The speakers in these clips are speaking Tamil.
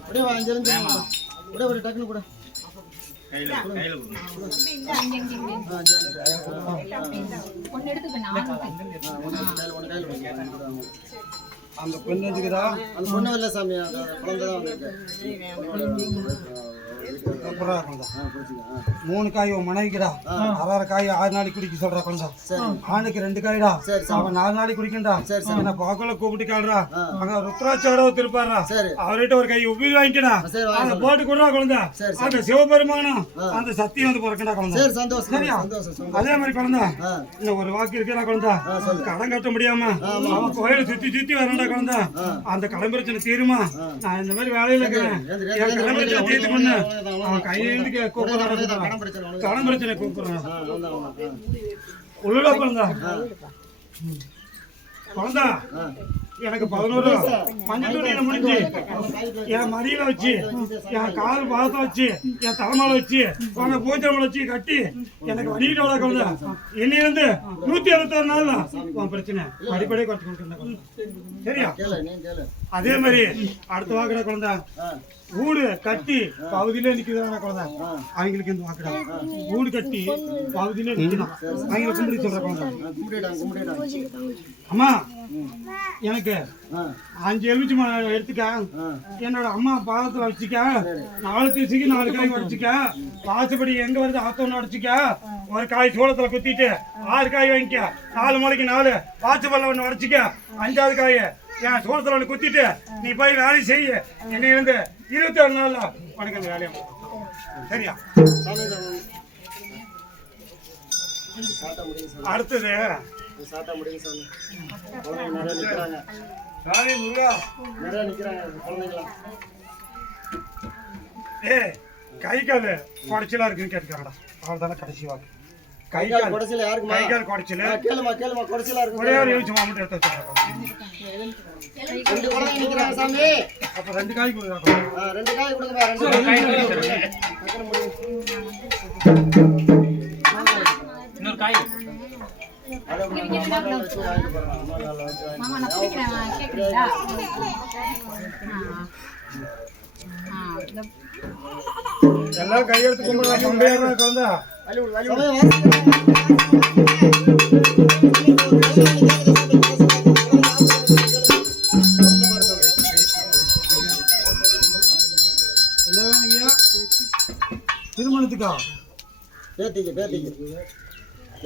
அப்படியே ஒரு டக்குனு கூட கையில கையில. ஒன்னு எடுத்துக்க நான் கையில. அந்த பெண் எதுக்குதா அந்த பொண்ணு இல்ல சாமி குழந்தை தான் வந்திருக்கு குடிச்சுக்க. ஆ. மூணு காய் உன் மனைவிக்குடா. அரை காய் ஆறு நாளைக்கு குடிக்க சொல்ற சரி. ஆணுக்கு ரெண்டு காய்டா. அவன் நாலு நாளைக்கு குடிக்கண்டா. என்ன பாக்கல கூப்பிட்டு காடுறா அங்க ருத்ராட்சாரோ திருப்பாடுறா. அவர்கிட்ட ஒரு கை உபி வாங்கிக்கடா. அந்த போட்டு கொடுறா குழந்தை. அந்த சிவபெருமானும் அந்த சத்தியம் வந்து பிறக்கண்டா குழந்தை. சந்தோஷம் சரியா? அதே மாதிரி குழந்தை. இன்னும் ஒரு வாக்கு இருக்கிறா குழந்தை. கடன் கட்ட முடியாம அவன் கோயில சுத்தி சுத்தி வரண்டா குழந்தை. அந்த கடன் பிரச்சனை தீருமா? நான் இந்த மாதிரி வேலையில இருக்கிறேன். என் கடன் பிரச்சனை தீர்த்து பண்ணு. கையெழுந்து கடன் பிரச்சனை கூப்பிடுறான். உள்ளடா குழந்தை ஆ. எனக்கு பதினோரு மஞ்சள் துணியில முடிஞ்சு? என் மடியில வச்சு என் கால் பாதத்தை வச்சு என் தலைமையில வச்சு உன பூஜை வச்சு கட்டி எனக்கு வடிக்கிட்டு வர குழந்தை இன்னிலிருந்து நூத்தி எழுபத்தாறு நாள் உன் பிரச்சனை. அடிப்படையே குறைச்சு கொடுக்குறேன் சரியா அதே மாதிரி அடுத்த வாக்குற குழந்தை. வீடு கட்டி பகுதியிலே நிக்குதான குழந்தை. அவங்களுக்கு இந்த வாக்குடா. வீடு கட்டி பகுதியிலே நிக்கணும் அவங்களை கும்பிடி சொல்ற குழந்தை. அம்மா எனக்கு அஞ்சு எலுமிச்சு மரம் எடுத்துக்க. என்னோட அம்மா பாதத்துல வச்சுக்க. நாலு தீசிக்கு நாலு காய் வச்சுக்க. வாசப்படி எங்க வருது? ஆத்தோன்னு அடிச்சுக்க. ஒரு காய் சோளத்துல குத்திட்டு ஆறு காய் வாங்கிக்க. நாலு மலைக்கு நாலு. வாசப்பல்ல ஒண்ணு உடச்சிக்க அஞ்சாவது காய். என் சோளத்துல ஒண்ணு குத்திட்டு நீ போய் வேலையை செய்ய என்னை இருந்து இருபத்தி ஏழு நாள்ல உனக்கு அந்த வேலையை. சரியா? அடுத்தது சாப்பிட்டா முடியும் சாமி குழந்தைங்க நிறைய நிக்கிறாங்க. சாமி முருகா. நிறைய நிக்கிறாங்க குழந்தைங்களா ஏய் கை கால் குடைச்சலா இருக்குன்னு கேட்டுக்கிறாங்கடா அவ்வளவுதானே கடைசி வாக்கு. கை கால் குடைச்சல யாருக்குமா? கை கால் குடைச்சல கேளுமா கேளுமா குடைச்சலா இருக்கு ஒரே ஒரு எலுமிச்சை மாமட்டும் எடுத்து வச்சுருக்கேன் ரெண்டு குழந்தைங்க நிக்கிறாங்க சாமி. அப்ப ரெண்டு காய் கொடுக்குறாங்க ஆ, ரெண்டு காய் கொடுங்கப்பா ரெண்டு காய் டக்குனு முடியும். இன்னொரு காய் அதை அப்புறம் அம்மா கால்ல வச்சு வாங்கிட்டு போறேன். அம்மா கால்ல வச்சு வாங்கிட்டு மாமா நான் பிடிக்கிறேன் கேக்குறீங்களா எல்லாம் கையெழுத்து கும்பிடுறாங்க கொண்டேறா திருமணத்துக்கா? பேத்திக்கு பேத்திக்கு.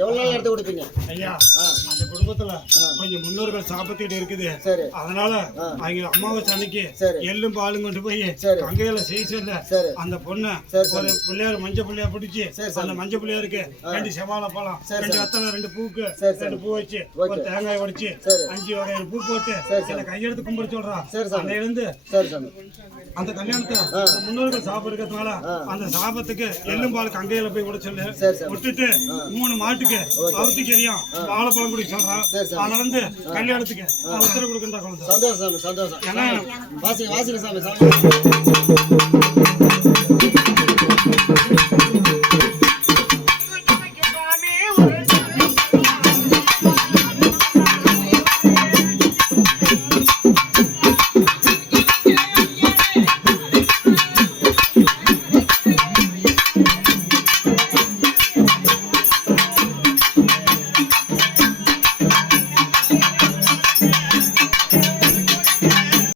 எவ்வளவு நாள் எடுத்து கொடுப்பீங்க? ஐயா அந்த குடும்பத்துல கொஞ்சம் முன்னோர்கள் சாபத்தீடு இருக்குது. அதனால அவங்க அமாவாசை அன்னைக்கு. எள்ளும் பாலும் கொண்டு போய் சரி. அங்கையில செய்ய சொல்ல அந்த பொண்ணை ஒரு பிள்ளையார் மஞ்சள் பிள்ளையார் பிடிச்சி அந்த மஞ்சள் பிள்ளையாருக்கு ரெண்டு செவால பழம் ரெண்டு வெத்தலை ரெண்டு பூக்கு ரெண்டு பூ வச்சு ஒரு தேங்காய் உடைச்சு. அஞ்சு வகையான பூ போட்டு என்ன கையெழுத்து கும்பிட சொல்றா. சரி, சாமி. அன்னையில இருந்து அந்த கல்யாணத்தை அந்த முன்னோர்கள் சாப்பிட இருக்கிறதுனால அந்த சாபத்துக்கு எள்ளும் பால் கங்கையில போய் விட சொல்லு. சரி சாமி விட்டுட்டு மூணு மாட்டுக்கு அவுத்திக்கரியும் வாழைப்பழம் குடிக்க சொல்றான். அதுல இருந்து கல்யாணத்துக்கு. உத்தரவு கொடுக்கின்ற குழந்தை சந்தோஷம் சந்தோஷம். ஏன்னா வாசிங்க வாசிங்க சாமி சாமி.